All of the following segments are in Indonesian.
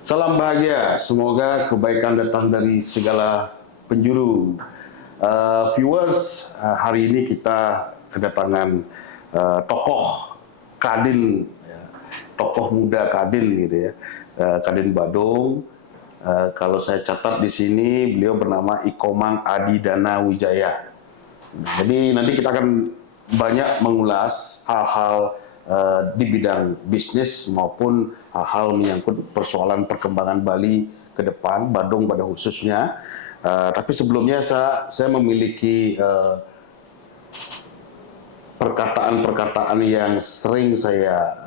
Salam bahagia, semoga kebaikan datang dari segala penjuru. Viewers, hari ini kita kedatangan tokoh Kadin, ya, tokoh muda Kadin gitu ya, Kadin Badung. Kalau saya catat di sini, beliau bernama Ikomang Adidana Wijaya. Jadi nanti kita akan banyak mengulas hal-hal di bidang bisnis maupun hal-hal menyangkut persoalan perkembangan Bali ke depan, Badung pada khususnya. Tapi sebelumnya saya memiliki perkataan-perkataan yang sering saya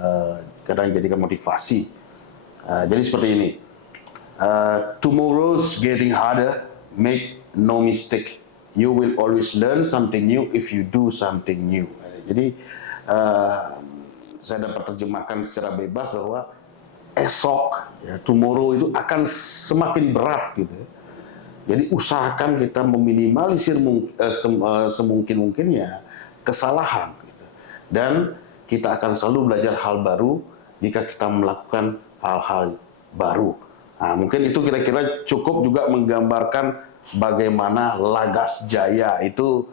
kadang jadikan motivasi. Jadi seperti ini. Tomorrow's getting harder, make no mistake. You will always learn something new if you do something new. Jadi saya dapat terjemahkan secara bebas bahwa esok, ya, tomorrow itu akan semakin berat gitu. Jadi usahakan kita meminimalisir semungkin-mungkinnya kesalahan gitu. Dan kita akan selalu belajar hal baru jika kita melakukan hal-hal baru. Nah, mungkin itu kira-kira cukup juga menggambarkan bagaimana Lagas Jaya itu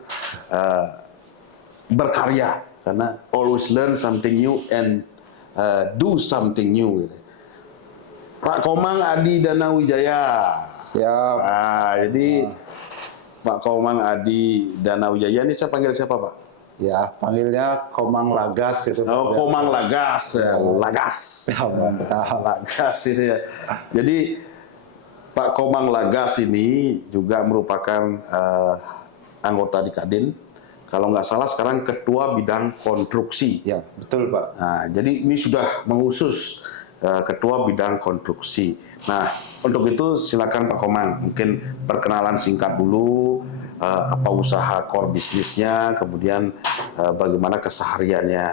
berkarya, karena always learn something new and do something new gitu. Pak Komang Adidana Wijaya. Siap. Nah, jadi Pak Komang Adidana Wijaya ini saya panggil siapa, Pak? Ya, panggilnya Komang Lagas itu. Oh, Komang Lagas, ya, Lagas. Ya, Lagas ini ya. Jadi Pak Komang Lagas ini juga merupakan anggota di Kadin. Kalau nggak salah sekarang ketua bidang konstruksi. Ya, betul Pak. Nah, jadi ini sudah mengkhusus ketua bidang konstruksi. Nah, untuk itu silakan Pak Komang, mungkin perkenalan singkat dulu, apa usaha core bisnisnya, kemudian bagaimana kesehariannya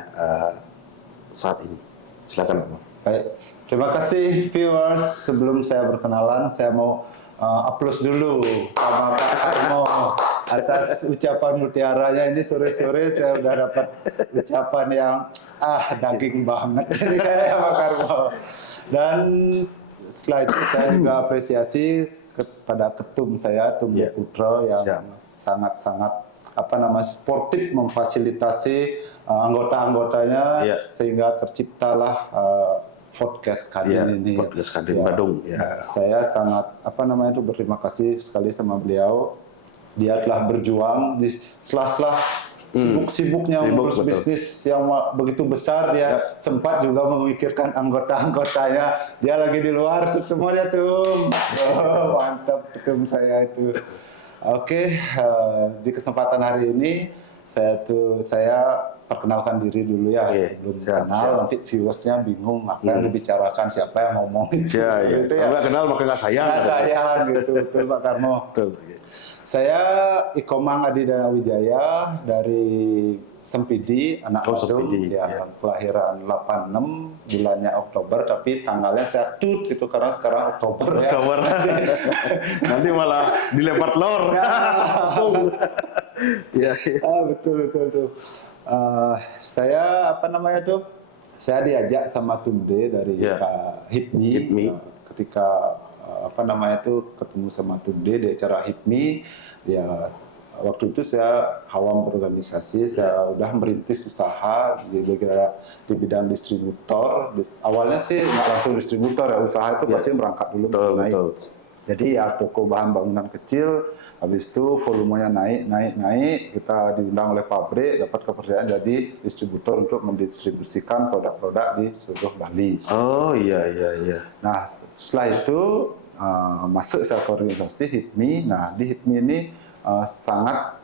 saat ini. Silakan Pak Komang. Baik. Terima kasih viewers. Sebelum saya berkenalan, saya mau aplaus dulu sama Pak Karmo atas ucapan mutiaranya. Ini sore-sore saya udah dapat ucapan yang daging banget dari Pak Karmo. Dan setelah itu saya juga apresiasi kepada ketum saya, Tumde Putra, yang sangat-sangat sportif memfasilitasi anggota-anggotanya sehingga terciptalah podcast Kadin ini. Podcast Kadin Badung. Ya. Saya sangat berterima kasih sekali sama beliau. Dia telah berjuang di sela-sela sibuk-sibuknya mengurus bisnis yang begitu besar. Dia sempat juga memikirkan anggota-anggotanya. Dia lagi di luar semuanya tuh. Oh, mantap ketum saya itu. Oke, di kesempatan hari ini saya perkenalkan diri dulu ya, sebelum kenal nanti viewersnya bingung apa yang dibicarakan, siapa yang ngomong gitu ya. Nggak kenal maka nggak sayang. Nggak sayang gitu, betul Pak Karmo. Saya Ikomang Adidana Wijaya dari Sempidi, anak Badung, kelahiran 86, bulannya Oktober, tapi tanggalnya saya tut gitu karena sekarang Oktober. Nanti malah dilempar telur. Betul. Saya saya diajak sama Tumde dari HIPMI. Ketika ketemu sama Tumde di acara HIPMI, ya waktu itu saya hawam berorganisasi, saya udah merintis usaha di bidang distributor. Awalnya sih nggak langsung distributor ya, usaha itu pasti berangkat dulu. Betul. Jadi ya toko bahan bangunan kecil, habis itu volumenya naik, kita diundang oleh pabrik, dapat kepercayaan jadi distributor untuk mendistribusikan produk-produk di seluruh Bali. Oh iya. Nah setelah itu masuk saya ke organisasi HIPMI. Nah di HIPMI ini sangat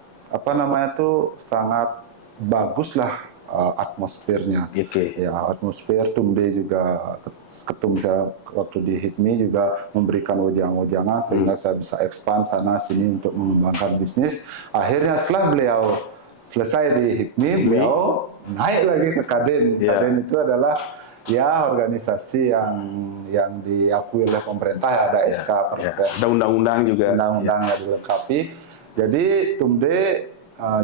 bagus lah atmosfernya. Ya, atmosfer. Tumde juga ketum saya waktu di HIPMI juga memberikan wejangan sehingga saya bisa expand sana sini untuk mengembangkan bisnis. Akhirnya setelah beliau selesai di HIPMI, beliau naik lagi ke Kadin. Kadin itu adalah organisasi yang diakui oleh pemerintah, ada SK Perpres. Ada undang-undang juga. Undang-undangnya dilengkapi. Jadi Tumde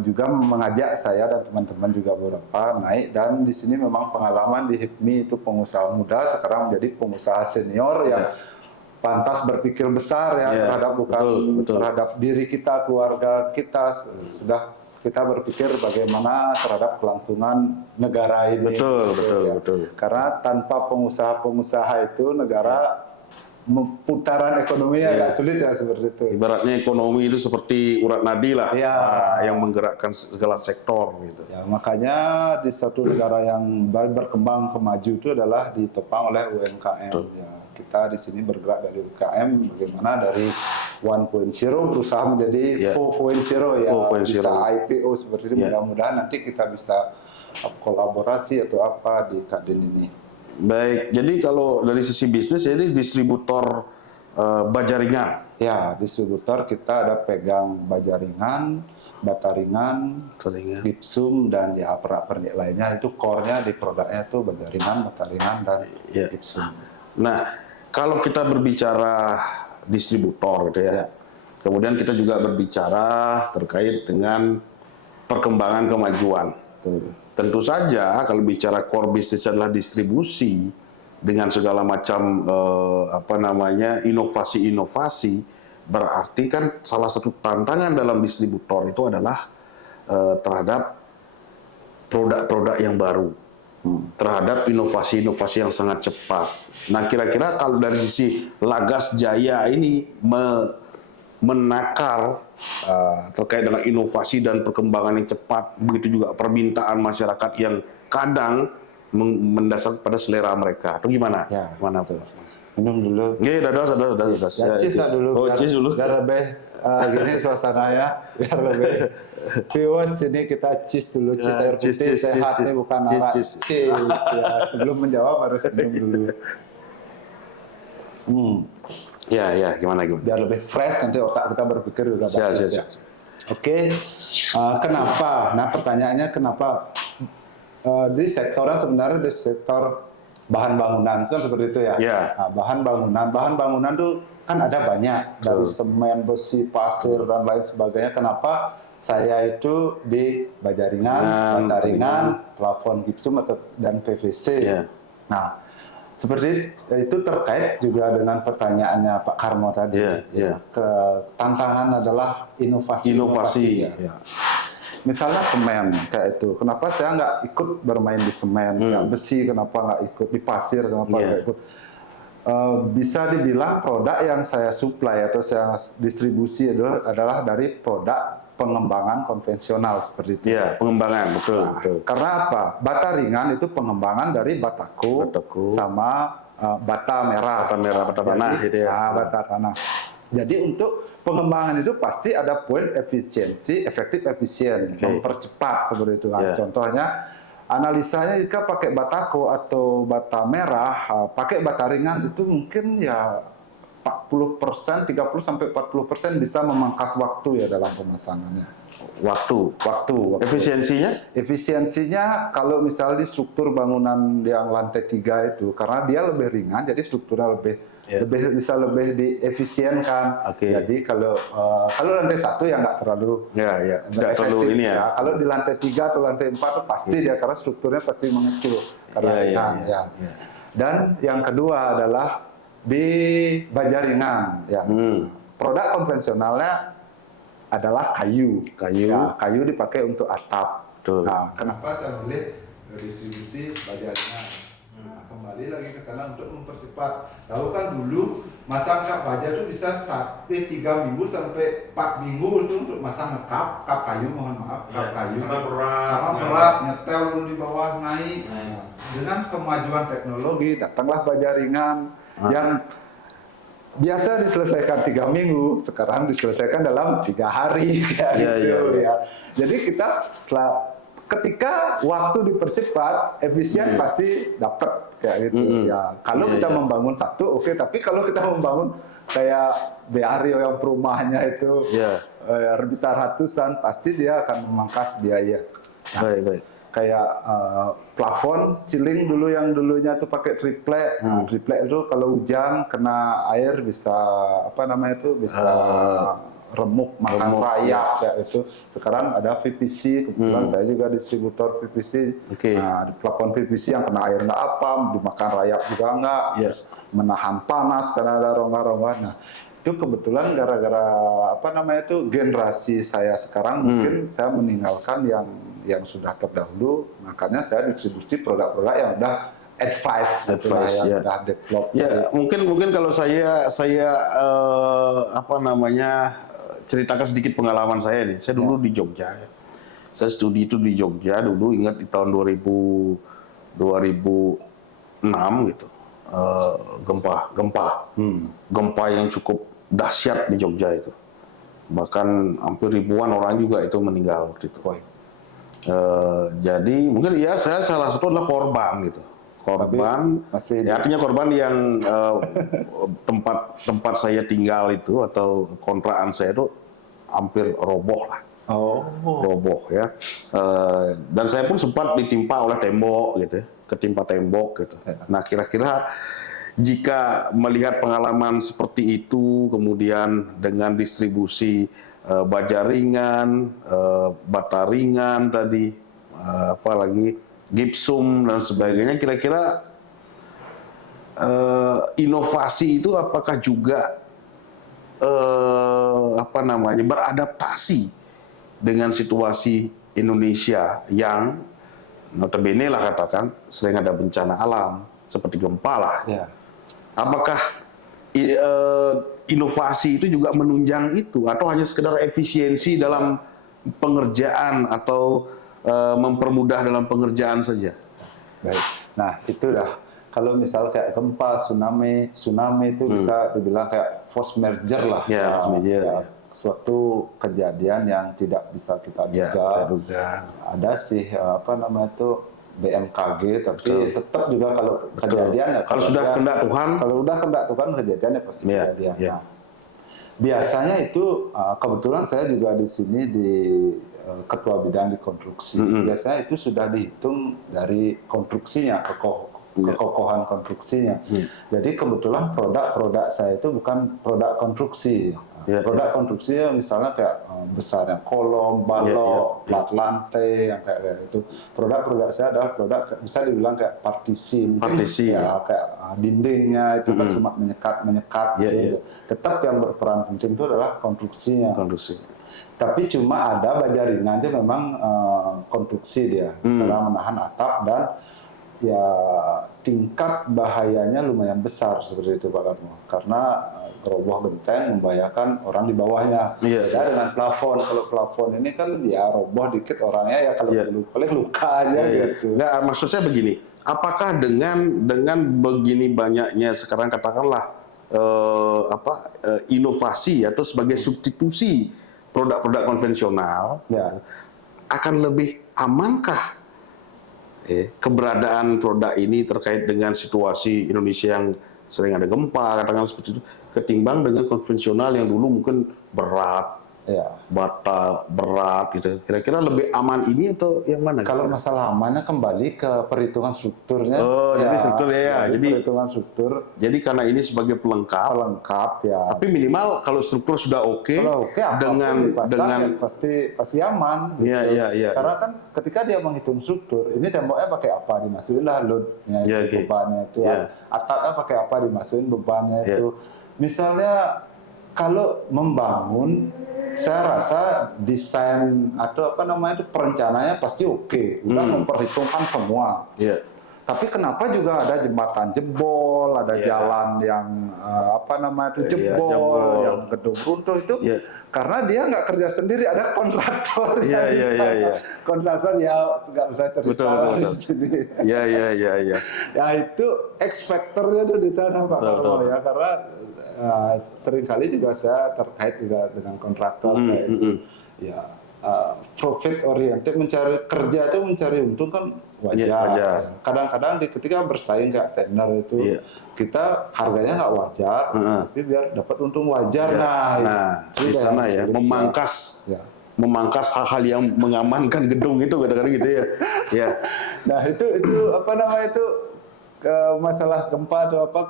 juga mengajak saya dan teman-teman juga beberapa naik, dan di sini memang pengalaman di HIPMI itu pengusaha muda sekarang menjadi pengusaha senior yang pantas berpikir besar ya, terhadap bukan terhadap diri kita, keluarga kita, sudah kita berpikir bagaimana terhadap kelangsungan negara ini. Betul. Karena tanpa pengusaha-pengusaha itu negara putaran ekonomi agak sulit ya, seperti itu. Ibaratnya ekonomi itu seperti urat nadi lah, Ya. yang menggerakkan segala sektor gitu. Ya, makanya di suatu negara yang berkembang kemaju itu adalah ditopang oleh UMKM. Ya, kita di sini bergerak dari UMKM, bagaimana dari 1.0 berusaha menjadi 4.0 ya, 4.0. bisa IPO seperti ini. Mudah-mudahan nanti kita bisa kolaborasi atau apa di Kadin ini. Baik, jadi kalau dari sisi bisnis ini distributor baja ringan. Ya, distributor kita ada pegang baja ringan, bata ringan, gipsum, dan ya pernak-pernik lainnya. Itu core-nya di produknya itu baja ringan, bata ringan, dan gipsum. Nah, kalau kita berbicara distributor gitu ya, kemudian kita juga berbicara terkait dengan perkembangan kemajuan. Tentu saja kalau bicara core bisnis adalah distribusi dengan segala macam inovasi-inovasi, berarti kan salah satu tantangan dalam distributor itu adalah terhadap produk-produk yang baru, terhadap inovasi-inovasi yang sangat cepat. Nah, kira-kira kalau dari sisi Lagas Jaya ini menakar terkait dengan inovasi dan perkembangan yang cepat, begitu juga permintaan masyarakat yang kadang mendasar pada selera mereka. Atau gimana? Ya, mana tuh? Minum dulu. Nggih, dadah. Ya, cheese dulu. Oh, cheese dulu. Biar lebih gini suasananya, biar lebih viewers ini kita cheese dulu, cheese air putih sehat nih, bukan arak. Cheese. Ya, sebelum menjawab harus minum dulu. Ya, gimana? Biar lebih fresh, nanti otak kita berpikir juga bagus ya. Siap. Oke, kenapa? Nah, pertanyaannya kenapa? Di sektornya sebenarnya di sektor bahan bangunan kan seperti itu ya. Nah, bahan bangunan tuh kan ada banyak, dari semen, besi, pasir, dan lain sebagainya. Kenapa saya itu di baja ringan, bata ringan, plafon gipsum dan PVC. Nah, seperti itu terkait juga dengan pertanyaannya Pak Karmo tadi. Tantangan adalah inovasi. Ya. Misalnya semen kayak itu, kenapa saya nggak ikut bermain di semen? Ya, besi kenapa nggak ikut, di pasir kenapa nggak ikut? Bisa dibilang produk yang saya supply atau saya distribusi adalah dari produk pengembangan konvensional seperti itu. Iya, pengembangan, betul. Karena apa? Bata ringan itu pengembangan dari bataku. Sama bata merah. Bata tanah gitu ya. Bata tanah. Jadi untuk pengembangan itu pasti ada poin efisiensi, efektif efisien, mempercepat seperti itu. Contohnya analisanya jika pakai batako atau bata merah, pakai bata ringan itu mungkin ya 40%, 30-40% bisa memangkas waktu ya dalam pemasangannya. Waktu. Efisiensinya kalau misalnya di struktur bangunan yang lantai 3 itu, karena dia lebih ringan, jadi strukturnya bisa lebih diefisienkan. Jadi kalau lantai 1 ya nggak terlalu efektif. Kalau di lantai 3 atau lantai 4 pasti dia, karena strukturnya pasti mengecil. Dan yang kedua adalah di baja ringan. Produk konvensionalnya adalah kayu. Kayu dipakai untuk atap. Nah, kenapa saya milih distribusi baja ringan? Nah, kembali lagi ke sana untuk mempercepat. Tahu kan dulu masang kap baja itu bisa sampai 3 minggu sampai 4 minggu itu untuk masang kap kayu, kap kayu. Karena berat, nyetel dulu di bawah naik. Nah, dengan kemajuan teknologi datanglah baja ringan yang biasa diselesaikan 3 minggu, sekarang diselesaikan dalam 3 hari. Jadi kita ketika waktu dipercepat, efisien pasti dapat kayak gitu. Kalau kita membangun satu, tapi kalau kita membangun kayak Beario yang perumahannya itu bisa ratusan, pasti dia akan memangkas biaya. Kayak plafon, ceiling dulu yang dulunya tuh pakai triplek. Triplek itu kalau hujan kena air bisa bisa remuk, makan Remuk, rayap ya itu. Sekarang ada PVC, kebetulan saya juga distributor PVC. Oke. Nah, di plafon PVC yang kena air nggak apa, dimakan rayap juga nggak, Iya. terus menahan panas karena ada rongga-rongga. Nah, itu kebetulan gara-gara apa namanya itu generasi saya sekarang mungkin saya meninggalkan yang sudah terdahulu, makanya saya distribusi produk-produk yang udah advice gitu lah, yang ya. udah develop. Ya, mungkin kalau saya apa namanya ceritakan sedikit pengalaman saya nih. Saya dulu di Jogja. Ya. Saya studi itu di Jogja dulu, ingat di tahun 2006 gitu. Gempa yang cukup dahsyat di Jogja itu. Bahkan hampir ribuan orang juga itu meninggal waktu itu. Jadi mungkin ya saya salah satu adalah korban gitu. Korban, ya, artinya korban yang tempat saya tinggal itu atau kontrakan saya itu hampir roboh lah. Roboh ya. Dan saya pun sempat ditimpa oleh tembok gitu, ketimpa tembok gitu. Nah, kira-kira jika melihat pengalaman seperti itu, kemudian dengan distribusi baja ringan, bata ringan tadi, apalagi gipsum dan sebagainya, kira-kira inovasi itu apakah juga apa namanya beradaptasi dengan situasi Indonesia yang notabene lah katakan sering ada bencana alam seperti gempa lah. Ya. Apakah inovasi itu juga menunjang itu atau hanya sekedar efisiensi dalam pengerjaan atau mempermudah dalam pengerjaan saja? Baik. Nah, itu dah. Kalau misal kayak gempa, tsunami itu bisa dibilang kayak force merger lah. Ya, force merger. Ya. Suatu kejadian yang tidak bisa kita duga. Ada sih apa namanya itu BMKG, tapi tetap juga kalau kejadian ya. Kalau sudah kehendak Tuhan. Kalau udah kehendak Tuhan kejadiannya pasti kejadian. Ya. Nah, biasanya itu kebetulan saya juga di sini di ketua bidang di konstruksi. Biasanya itu sudah dihitung dari konstruksinya, kekokohan konstruksinya. Jadi kebetulan produk-produk saya itu bukan produk konstruksi. Produk konstruksinya misalnya kayak besarnya kolom, balok, plat lantai, yang kayak itu. Produk-produk saya adalah produk bisa dibilang kayak partisi. Ya, kayak dindingnya itu kan cuma menyekat. Gitu. Tetap yang berperan penting itu adalah konstruksinya. Tapi cuma ada baja ringan aja memang konstruksi dia karena menahan atap dan ya tingkat bahayanya lumayan besar seperti itu Pak Karmo, karena roboh genteng membahayakan orang di bawahnya. Ya dengan plafon, kalau plafon ini kan ya roboh dikit orangnya ya kalau paling luka aja gitu. Nggak, maksud saya begini, apakah dengan begini banyaknya sekarang katakanlah inovasi atau sebagai substitusi produk-produk konvensional, akan lebih amankah keberadaan produk ini terkait dengan situasi Indonesia yang sering ada gempa, katakanlah seperti itu, ketimbang dengan konvensional yang dulu mungkin berat, bata berat gitu. Kira-kira lebih aman ini atau yang mana? Kalau masalah amannya kembali ke perhitungan strukturnya. Jadi struktur jadi perhitungan struktur. Jadi karena ini sebagai pelengkap ya. Tapi minimal kalau struktur sudah oke, dengan pasti aman. Gitu. Iya. Karena kan ketika dia menghitung struktur, ini temboknya pakai apa dimasukin lah loadnya, bebannya itu. Atapnya pakai apa dimasukin bebannya itu. Misalnya kalau membangun, saya rasa desain atau apa namanya itu perencananya pasti oke, udah memperhitungkan semua. Tapi kenapa juga ada jembatan jebol, ada jalan yang apa namanya itu jebol, yang gedung runtuh itu karena dia nggak kerja sendiri, ada kontraktor. Kontraktor ya nggak bisa cerita di sini. Ya itu X factor-nya tuh di sana Pak Karmo ya, karena seringkali juga saya terkait juga dengan kontraktor kayak itu. Ya profit oriented, mencari kerja itu mencari untung kan wajar. Kadang-kadang ketika bersaing kayak tender itu kita harganya nggak wajar, tapi biar dapat untung wajar. Di sana ya memangkas hal-hal yang mengamankan gedung itu kadang-kadang gitu ya. Nah itu apa namanya itu ke masalah gempa atau apa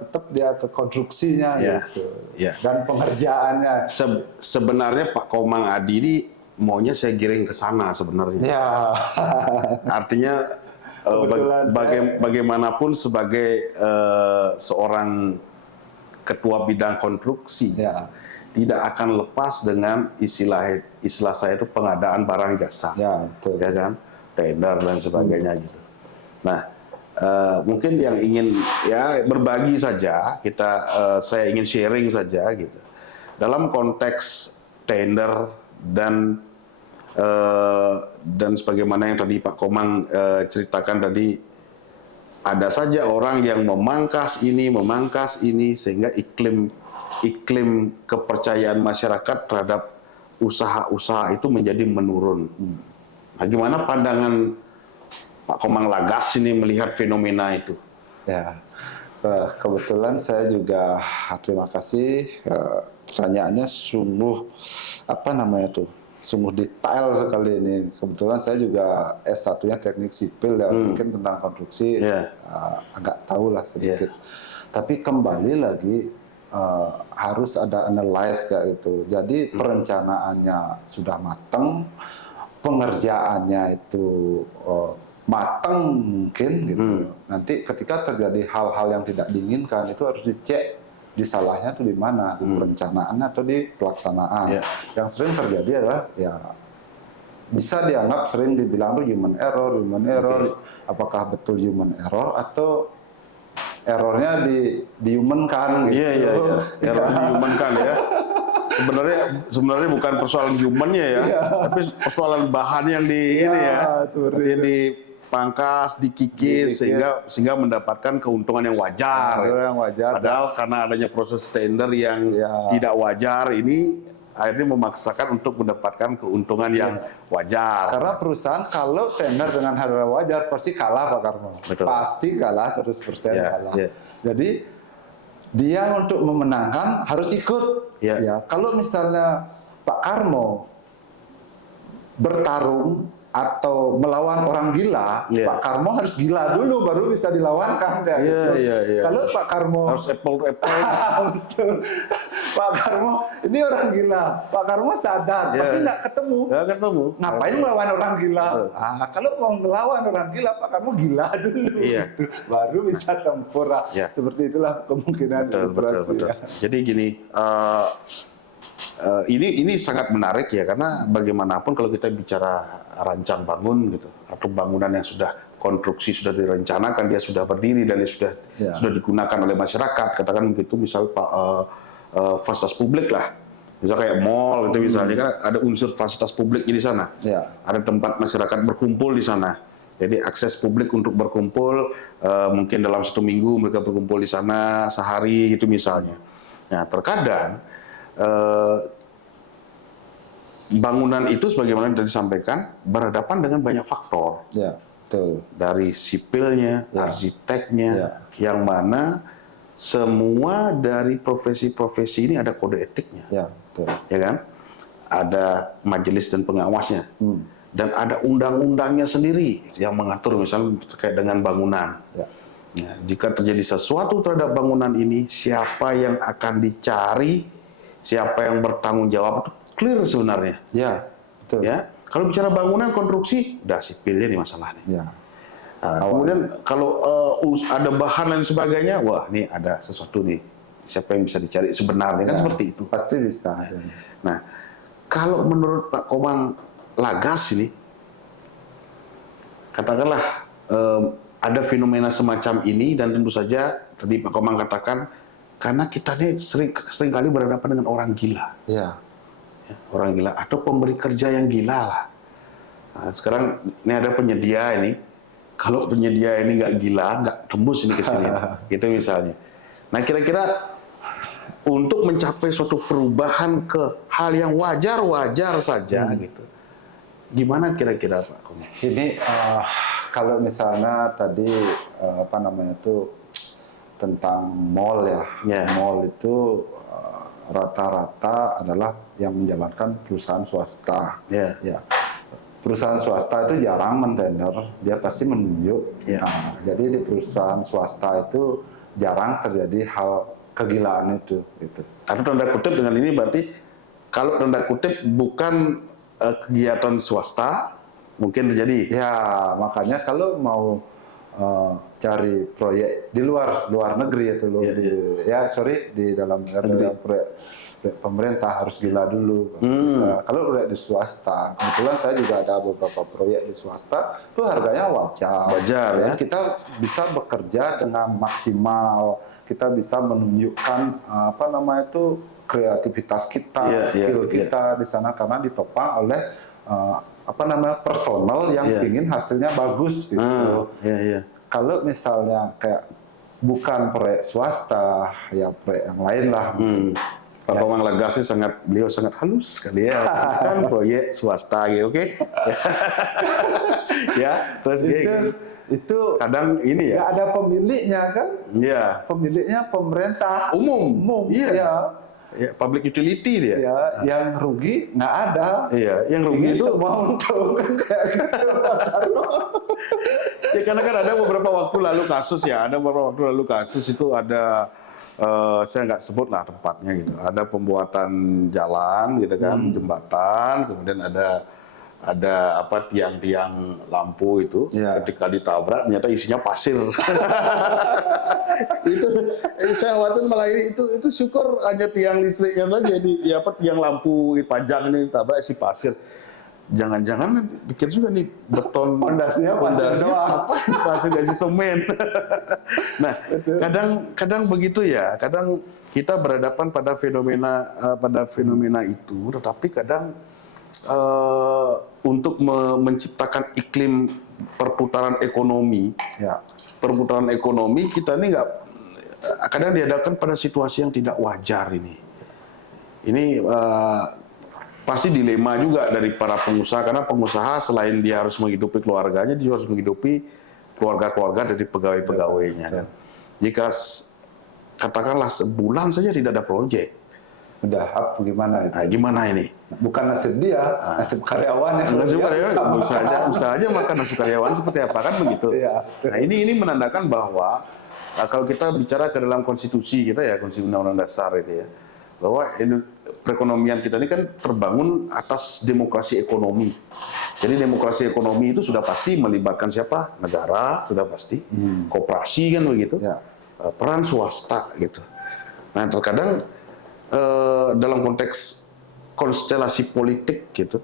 tetap dia ke konstruksinya Ya, gitu. ya. Dan pengerjaannya. Sebenarnya Pak Komang Adi ini maunya saya giring ke sana sebenarnya. Ya. Artinya Kebetulan bagaimanapun sebagai seorang ketua bidang konstruksi Ya. tidak akan lepas dengan istilah saya itu pengadaan barang jasa, Ya, betul. ya kan, tender dan sebagainya gitu. Nah, mungkin yang ingin ya berbagi saja saya ingin sharing saja gitu dalam konteks tender dan sebagaimana yang tadi Pak Komang ceritakan tadi, ada saja orang yang memangkas ini sehingga iklim kepercayaan masyarakat terhadap usaha-usaha itu menjadi menurun. Nah, gimana pandangan Pak Komang Lagas ini melihat fenomena itu? Ya, kebetulan saya juga terima kasih. Pertanyaannya sungguh sungguh detail sekali ini. Kebetulan saya juga S1-nya teknik sipil ya, mungkin tentang konstruksi agak tahu lah sedikit. Tapi kembali lagi harus ada analyze kayak gitu. Jadi perencanaannya sudah matang, pengerjaannya itu matang mungkin gitu. Nanti ketika terjadi hal-hal yang tidak diinginkan itu harus dicek disalahnya tuh di mana, di perencanaan atau di pelaksanaan. Yang sering terjadi adalah ya bisa dianggap sering dibilang tuh human error. Apakah betul human error atau errornya dihumankan gitu? Iya. Error dihumankan ya. Sebenarnya bukan persoalan humannya ya, tapi persoalan bahan yang yang dipangkas, dikikis sehingga mendapatkan keuntungan yang wajar. Padahal karena adanya proses tender yang tidak wajar ini akhirnya memaksakan untuk mendapatkan keuntungan yang wajar. Karena perusahaan kalau tender dengan harga wajar pasti kalah Pak Karmo. Betul. Pasti kalah 100% kalah. Jadi dia untuk memenangkan harus ikut. Ya, kalau misalnya Pak Karmo bertarung atau melawan orang gila, Pak Karmo harus gila dulu baru bisa dilawankan. Kalau Pak Karmo harus apple to apple. Betul. Pak Karmo ini orang gila. Pak Karmo sadar pasti nggak ketemu. Ngapain melawan orang gila? Kalau mau melawan orang gila, Pak Karmo gila dulu. Baru bisa tempur. Seperti itulah kemungkinan ilustrasi. Betul. Jadi gini. Ini sangat menarik ya, karena bagaimanapun kalau kita bicara rancang bangun gitu atau bangunan yang sudah konstruksi sudah direncanakan, dia sudah berdiri dan dia sudah digunakan oleh masyarakat, katakan begitu, misal fasilitas publik lah, misal kayak mall itu misalnya kan ada unsur fasilitas publik di sana, ada tempat masyarakat berkumpul di sana, jadi akses publik untuk berkumpul mungkin dalam 1 minggu mereka berkumpul di sana sehari gitu misalnya. Nah terkadang bangunan itu sebagaimana sudah disampaikan berhadapan dengan banyak faktor, betul. Dari sipilnya, arsiteknya, yang mana semua dari profesi-profesi ini ada kode etiknya, betul. Ya kan? Ada majelis dan pengawasnya, dan ada undang-undangnya sendiri yang mengatur misalnya terkait dengan bangunan. Ya, jika terjadi sesuatu terhadap bangunan ini, siapa yang akan dicari? Siapa yang bertanggung jawab itu clear sebenarnya. Betul. Ya, kalau bicara bangunan konstruksi, udah sipilnya di masalahnya. Kemudian kalau ada bahan dan sebagainya, wah ini ada sesuatu nih. Siapa yang bisa dicari sebenarnya kan seperti itu. Pasti bisa. Nah, kalau menurut Pak Komang Lagas ini, katakanlah ada fenomena semacam ini dan tentu saja tadi Pak Komang katakan karena kita ini sering kali berhadapan dengan orang gila, orang gila atau pemberi kerja yang gila lah. Nah, sekarang ini ada penyedia ini, kalau penyedia ini nggak gila, nggak tembus ini ke sini, gitu misalnya. Nah kira-kira untuk mencapai suatu perubahan ke hal yang wajar-wajar saja, gitu, gimana kira-kira Pak Komang? Ini kalau misalnya tadi tentang mall mall itu rata-rata adalah yang menjalankan perusahaan swasta. perusahaan swasta itu jarang mentender, dia pasti menunjuk. Ya. Nah, jadi di perusahaan swasta itu jarang terjadi hal kegilaan itu. Gitu. Atau tanda kutip dengan ini berarti kalau tanda kutip bukan kegiatan swasta mungkin terjadi. Ya, makanya kalau mau cari proyek di luar negeri itu loh, di dalam proyek pemerintah harus gila dulu. Kalau proyek di swasta, kebetulan saya juga ada beberapa proyek di swasta, itu harganya wajar. Wajar, ya. Kita bisa bekerja dengan maksimal, kita bisa menunjukkan kreativitas kita, skill kita di sana karena ditopang oleh personal yang ingin hasilnya bagus gitu. Kalau misalnya kayak bukan proyek swasta, ya proyek yang lain lah. Pak Bambang Lagasnya beliau sangat halus sekali ya. Kan proyek swasta gitu, oke? Ya, terus itu kadang ini ya. nggak ada pemiliknya kan? Iya. Pemiliknya pemerintah. Umum. Iya. Ya, public utility dia. Ya, yang rugi nggak ada. Iya, yang rugi Ini itu semua untung kayak gitu. ya karena kan ada beberapa waktu lalu kasus itu ada saya nggak sebut lah tempatnya gitu. Ada pembuatan jalan gitu kan, jembatan, kemudian ada tiang-tiang lampu itu ketika ditabrak ternyata isinya pasir. Itu saya khawatir malah itu syukur hanya tiang listriknya saja tiang lampu pajang ini ditabrak isi pasir. Jangan-jangan pikir juga nih beton pondasinya apa pasir isi semen. Nah, kadang begitu ya. Kadang kita berhadapan pada fenomena itu, tetapi kadang untuk menciptakan iklim perputaran ekonomi, perputaran ekonomi kita ini kadang dihadapkan pada situasi yang tidak wajar ini. Ini pasti dilema juga dari para pengusaha karena pengusaha selain dia harus menghidupi keluarganya, dia harus menghidupi keluarga-keluarga dari pegawai-pegawainya. Kan. Jika katakanlah sebulan saja tidak ada proyek, udah gimana itu? Gimana ini? Bukan nasib dia, nasib karyawannya. Nasib karyawan bisa aja makan nasib karyawan seperti apa kan begitu. Nah ini menandakan bahwa kalau kita bicara ke dalam konstitusi kita ya, konstitusi undang-undang dasar itu ya, bahwa perekonomian kita ini kan terbangun atas demokrasi ekonomi. Jadi demokrasi ekonomi itu sudah pasti melibatkan siapa? Negara, sudah pasti. Koperasi kan begitu. Peran swasta gitu. Nah terkadang dalam konteks konstelasi politik gitu,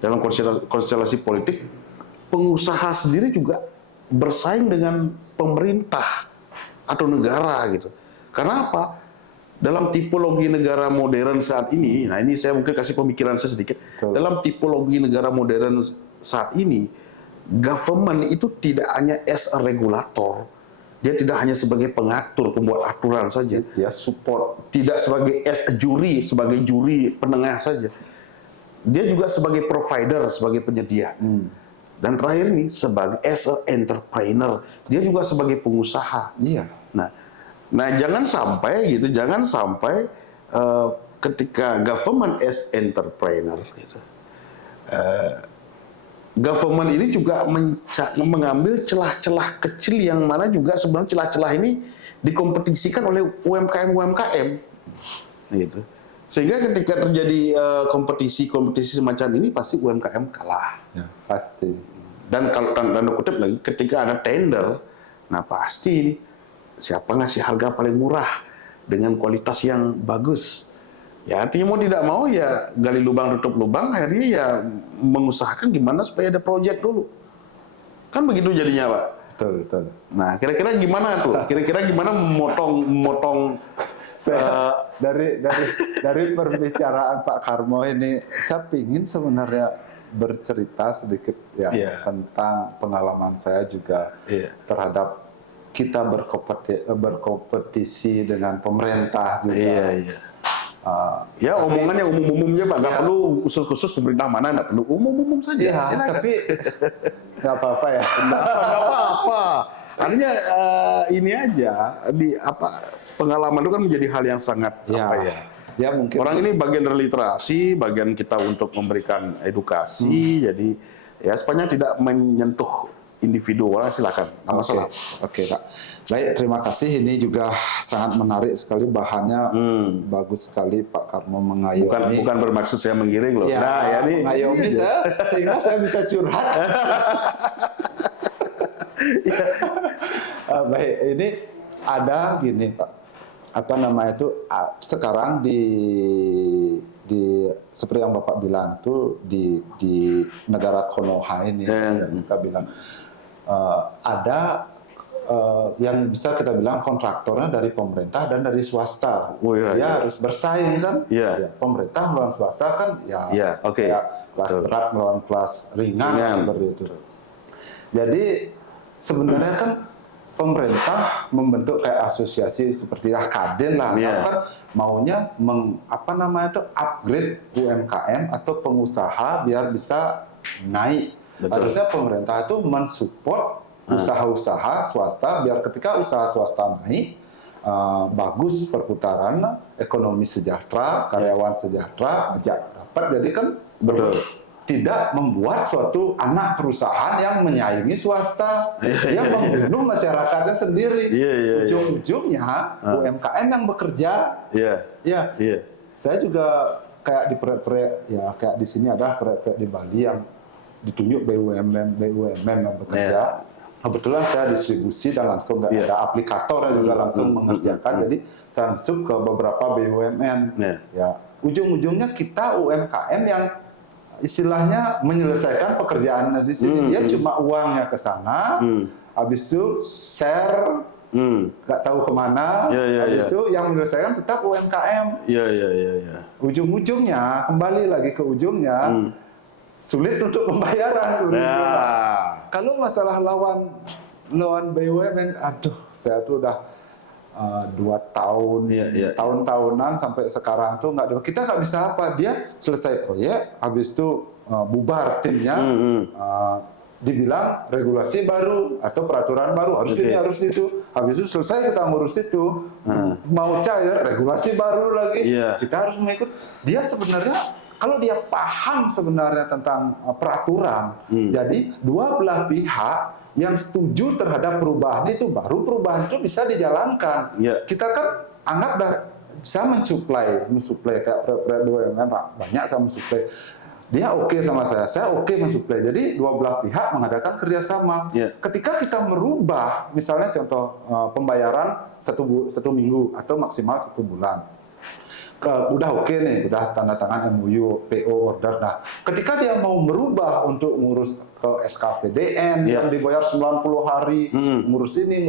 dalam konstelasi politik pengusaha sendiri juga bersaing dengan pemerintah atau negara gitu. Karena apa? Dalam tipologi negara modern saat ini, nah ini saya mungkin kasih pemikiran saya sedikit. Dalam tipologi negara modern saat ini, government itu tidak hanya as a regulator, dia tidak hanya sebagai pengatur, pembuat aturan saja, dia support, tidak sebagai as a jury, sebagai juri penengah saja. Dia juga sebagai provider, sebagai penyedia. Dan terakhir nih sebagai as a entrepreneur, dia juga sebagai pengusaha. Nah jangan sampai ketika government as entrepreneur gitu, government ini juga mengambil celah-celah kecil yang mana juga sebenarnya celah-celah ini dikompetisikan oleh UMKM gitu. Sehingga ketika terjadi kompetisi semacam ini pasti UMKM kalah. Pasti. Dan kalau tanda kutip lagi ketika ada tender, nah pasti siapa ngasih harga paling murah dengan kualitas yang bagus. Ya artinya mau tidak mau ya gali lubang tutup lubang, akhirnya ya mengusahakan gimana supaya ada proyek dulu. Kan begitu jadinya, Pak. Betul. Nah, kira-kira gimana tuh? Kira-kira gimana memotong dari perbicaraan Pak Karmo ini, saya pingin sebenarnya bercerita sedikit tentang pengalaman saya juga terhadap kita berkompetisi dengan pemerintah juga. Omongan yang umum-umumnya Pak, nggak perlu usul khusus pemerintah mana, nggak perlu umum-umum saja. Tapi nggak apa-apa ya. Nggak apa-apa. Artinya ini aja pengalaman itu kan menjadi hal yang sangat Ya mungkin orang ini bagian dari literasi, bagian kita untuk memberikan edukasi. Jadi Ya, sepanjang tidak menyentuh individu orang silakan, nggak masalah. Oke, Kak. Baik, terima kasih. Ini juga sangat menarik sekali, bahannya bagus sekali Pak Karmo mengayomi. Bukan bermaksud saya menggiring loh. Ya, Nah, ya ini mengayomi saya, sehingga saya bisa curhat. Baik, ini ada gini Pak, apa namanya itu sekarang di seperti yang Bapak bilang itu di negara Konoha ini kita bilang ada yang bisa kita bilang kontraktornya dari pemerintah dan dari swasta. Dia harus bersaing kan. Ya, pemerintah melawan swasta kan ya, kayak kelas berat melawan kelas ringan seperti itu. Jadi sebenarnya kan pemerintah membentuk kayak asosiasi seperti Kadin lah, kan maunya upgrade UMKM atau pengusaha biar bisa naik. Harusnya pemerintah itu mensupport usaha-usaha swasta biar ketika usaha swasta naik bagus perputaran ekonomi sejahtera, karyawan sejahtera, pajak dapat. Jadi kan tidak membuat suatu anak perusahaan yang menyaingi swasta, dia membunuh masyarakatnya sendiri. Ujung-ujungnya UMKM yang bekerja. Saya juga kayak di kayak di sini ada proyek di Bali yang ditunjuk BUMN yang bekerja. Kebetulan saya distribusi dan langsung ada aplikator yang juga langsung mengerjakan. Jadi saya masuk ke beberapa BUMN. Ujung-ujungnya kita UMKM yang istilahnya menyelesaikan pekerjaan di sini. Dia cuma uangnya ke sana, habis itu share, nggak tahu kemana, habis itu yang menyelesaikan tetap UMKM. Ujung-ujungnya, kembali lagi ke ujungnya, sulit untuk pembayaran. Kalau masalah lawan BUMN, aduh, saya tuh udah 2 tahun, tahun-tahunan sampai sekarang tuh kita nggak bisa apa. Dia selesai proyek, habis itu bubar timnya, dibilang regulasi baru atau peraturan baru harus ini harus itu. Habis itu selesai kita ngurus itu, mau cair regulasi baru lagi, kita harus mengikut. Dia sebenarnya kalau dia paham sebenarnya tentang peraturan, jadi dua belah pihak yang setuju terhadap perubahan itu, baru perubahan itu bisa dijalankan. Kita kan anggap bisa mensuplai kayak BUMN banyak sama mensuplai. Dia oke sama saya oke mensuplai. Jadi dua belah pihak mengadakan kerjasama. Ketika kita merubah, misalnya contoh pembayaran satu minggu atau maksimal 1 bulan. Udah oke nih, udah tanda tangan MOU, PO, order. Nah, ketika dia mau merubah untuk ngurus ke SKPDN yang dibayar 90 hari, ngurus ini,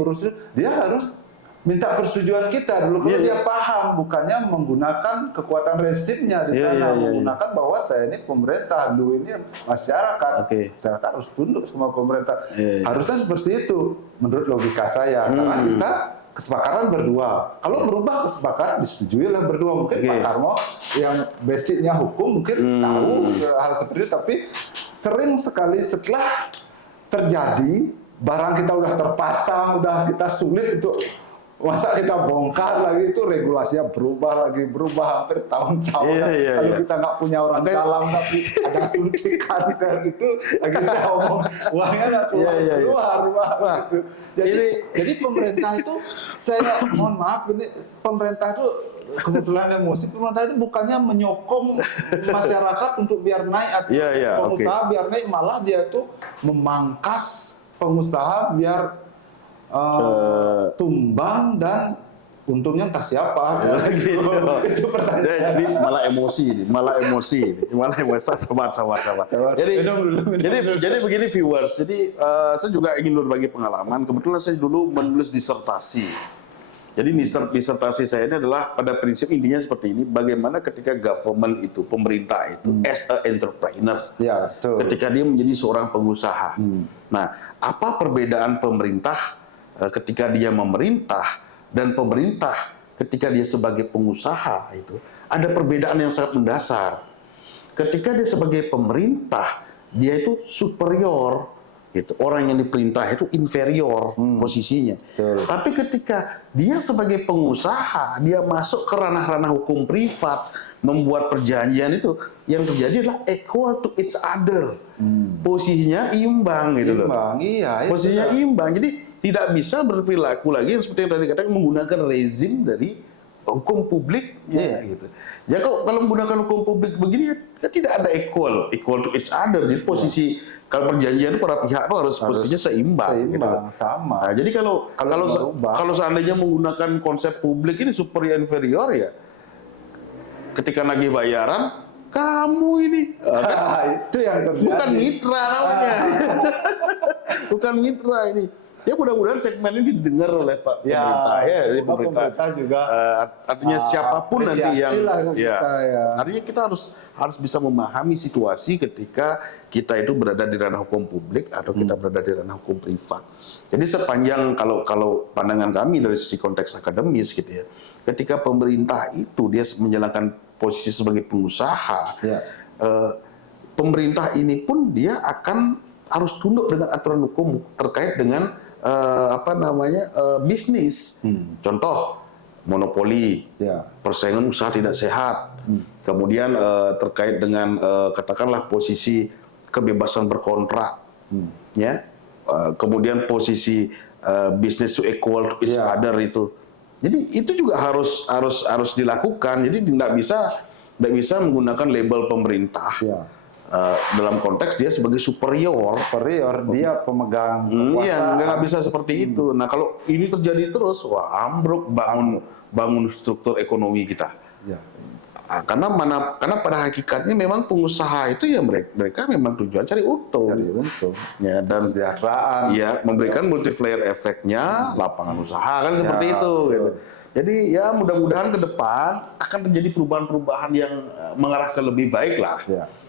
dia harus minta persetujuan kita dulu. Kalau dia paham, bukannya menggunakan kekuatan rezimnya di sana, menggunakan bahwa saya ini pemerintah, lu ini masyarakat. Masyarakat harus tunduk sama pemerintah. Harusnya seperti itu, menurut logika saya. Karena kita kesepakatan berdua. Kalau merubah kesepakatan disetujui oleh berdua. Mungkin Pak Karmo yang basicnya hukum mungkin tahu hal seperti itu, tapi sering sekali setelah terjadi barang kita udah terpasang, udah kita sulit untuk masa kita bongkar lagi, itu regulasinya berubah hampir tahun-tahun. Kalau kita nggak punya orang dalam tapi ada suntikan kayak gitu, lagi saya ngomong uangnya nggak keluar gitu. Jadi pemerintah itu, saya mohon maaf ini, pemerintah itu kebetulan emosi, pemerintah itu bukannya menyokong masyarakat untuk biar naik atau pengusaha biar naik, malah dia itu memangkas pengusaha biar tumbang dan untungnya entah siapa. Itu pertanyaan. Jadi malah emosi. Sabar. Jadi begini viewers. Jadi saya juga ingin berbagi pengalaman. Kebetulan saya dulu menulis disertasi. Jadi disertasi saya ini adalah pada prinsip intinya seperti ini. Bagaimana ketika government itu, pemerintah itu, as a entrepreneur, ketika dia menjadi seorang pengusaha. Nah, apa perbedaan pemerintah ketika dia memerintah dan pemerintah ketika dia sebagai pengusaha? Itu ada perbedaan yang sangat mendasar. Ketika dia sebagai pemerintah, dia itu superior, gitu. Orang yang diperintah itu inferior posisinya. Tapi ketika dia sebagai pengusaha, dia masuk ke ranah-ranah hukum privat, membuat perjanjian itu, yang terjadi adalah equal to each other. Posisinya imbang gitu loh. Imbang, iya. Itu Posisinya imbang. Jadi tidak bisa berperilaku lagi yang seperti yang tadi katakan menggunakan rezim dari hukum publik gitu. Ya kalau menggunakan hukum publik begini kan tidak ada equal to each other. Jadi posisi kalau perjanjian itu para pihak itu harus posisinya seimbang gitu. Sama. Nah, jadi kalau seandainya menggunakan konsep publik ini superior inferior ya, ketika nagih bayaran kamu ini Itu yang terjadi. bukan mitra namanya, bukan mitra ini. Ya mudah-mudahan segmen ini didengar oleh Pak pemerintah dari pemerintah juga artinya siapapun nanti yang artinya kita harus bisa memahami situasi ketika kita itu berada di ranah hukum publik atau kita berada di ranah hukum privat. Jadi sepanjang kalau pandangan kami dari sisi konteks akademis gitu ya, ketika pemerintah itu dia menjalankan posisi sebagai pengusaha, pemerintah ini pun dia akan harus tunduk dengan aturan hukum terkait dengan bisnis. Contoh monopoli, persaingan usaha tidak sehat. Kemudian terkait dengan katakanlah posisi kebebasan berkontrak, kemudian posisi business to equal to each other itu. Jadi itu juga harus dilakukan. Jadi nggak bisa menggunakan label pemerintah. Dalam konteks dia sebagai superior, dia pemegang kekuasaan. Iya, nggak bisa seperti itu. Nah, kalau ini terjadi terus, wah ambruk bangun struktur ekonomi kita. Karena pada hakikatnya memang pengusaha itu ya mereka memang tujuan cari untung. Ya, dan kesejahteraan. Iya, memberikan multiplier efeknya lapangan usaha kan seperti itu. Gitu. Jadi ya mudah-mudahan ke depan akan terjadi perubahan-perubahan yang mengarah ke lebih baik lah.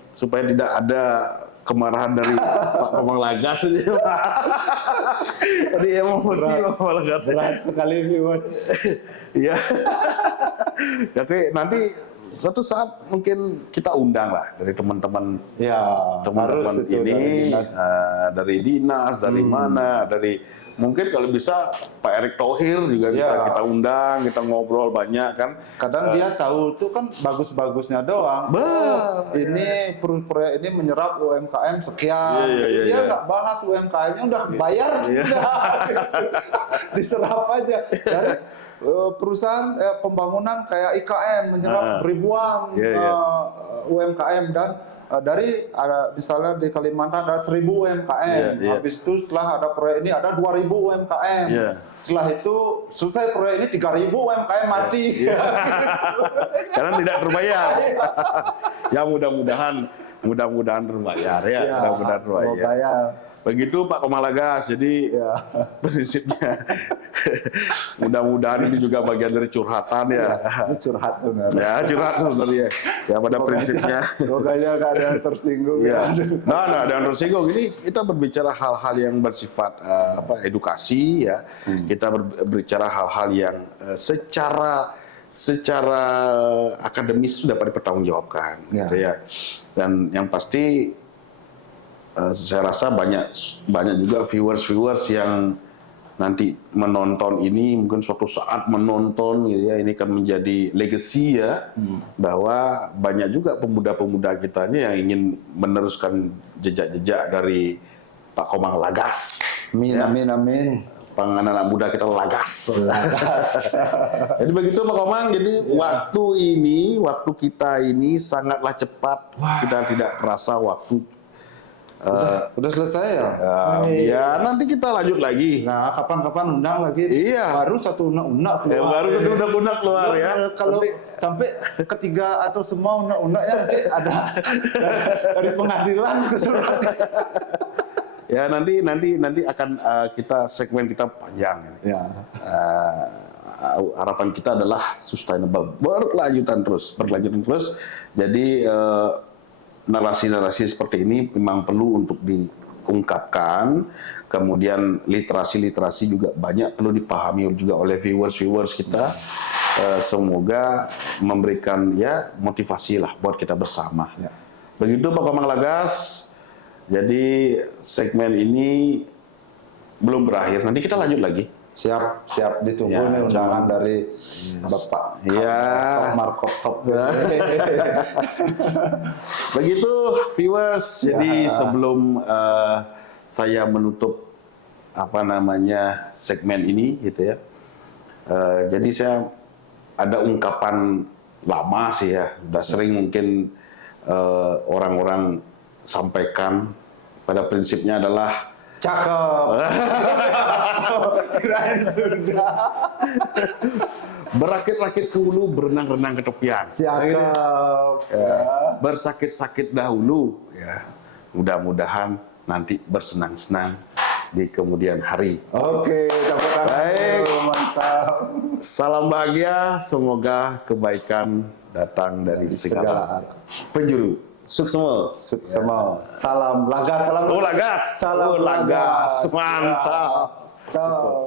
Supaya tidak ada kemarahan dari Pak Komang Lagas aja. Tadi emosi Pak Komang Lagas. Berat sekali viewers. Iya. Oke, nanti suatu saat mungkin kita undang lah dari teman-teman ini dari dinas, dari mana, dari mungkin kalau bisa Pak Erick Thohir juga bisa kita undang, kita ngobrol banyak kan. Kadang dia tahu itu kan bagus-bagusnya doang. Ini proyek ini menyerap UMKM sekian. Dia nggak bahas UMKM-nya udah bayar, diserap aja. Dari perusahaan pembangunan kayak IKN menyerap ribuan UMKM dan dari misalnya di Kalimantan ada 1.000 UMKM. Habis itu setelah ada proyek ini ada 2.000 UMKM. Setelah itu selesai proyek ini 3.000 UMKM mati. Karena tidak terbayar. Ya mudah-mudahan terbayar ya. Mudah-mudahan terbayar. Begitu Pak Komang Lagas. Jadi prinsipnya mudah-mudahan ini juga bagian dari curhatan ya. Ini curhat sebenarnya. Ya curhat sebenarnya. Ya pada prinsipnya. Semoga nggak ada yang tersinggung. Nah, ada yang tersinggung. Ini kita berbicara hal-hal yang bersifat edukasi ya. Kita berbicara hal-hal yang secara akademis sudah dapat dipertanggungjawabkan. Gitu ya. Dan yang pasti saya rasa banyak juga viewers yang nanti menonton ini mungkin suatu saat menonton gitu ya, ini kan menjadi legacy ya, bahwa banyak juga pemuda-pemuda kitanya yang ingin meneruskan jejak-jejak dari Pak Komang Lagas. Amin. Anak muda kita lagas. Jadi begitu Pak Komang, jadi waktu kita ini sangatlah cepat. Kita tidak terasa waktu. Udah selesai ya? Ya nanti kita lanjut lagi. Nah kapan-kapan undang lagi. Iya. Baru satu undang-undang keluar. Baru satu undang-undang keluar ya. Kalau sampai ketiga atau semua undang-undangnya nanti ada dari pengadilan ke surat. Ya nanti akan segmen kita panjang. Harapan kita adalah sustainable, berkelanjutan terus. Jadi narasi-narasi seperti ini memang perlu untuk diungkapkan. Kemudian literasi juga banyak perlu dipahami juga oleh viewers kita. Semoga memberikan motivasi lah buat kita bersama. Begitu Pak Komang Lagas. Jadi segmen ini belum berakhir. Nanti kita lanjut lagi. Siap, siap ditunggu Ya, nih undangan dari Bapak Ya. Markop Top. Begitu viewers. Jadi sebelum saya menutup segmen ini gitu ya. Jadi saya ada ungkapan lama sih ya, udah sering mungkin orang-orang sampaikan, pada prinsipnya adalah Cakep. Kirain sudah. berakit-rakit ke hulu, berenang-renang ke tepian. Cakep. Ya, bersakit-sakit dahulu, ya. Mudah-mudahan nanti bersenang-senang di kemudian hari. Oke, tepuk tangan. Baik. Mantap. Salam bahagia, semoga kebaikan datang dari segala penjuru. Suksema. Suksema. Salam lagas, salam Oh, lagas. Salam Oh, lagas. lagas. Mantap. Ciao.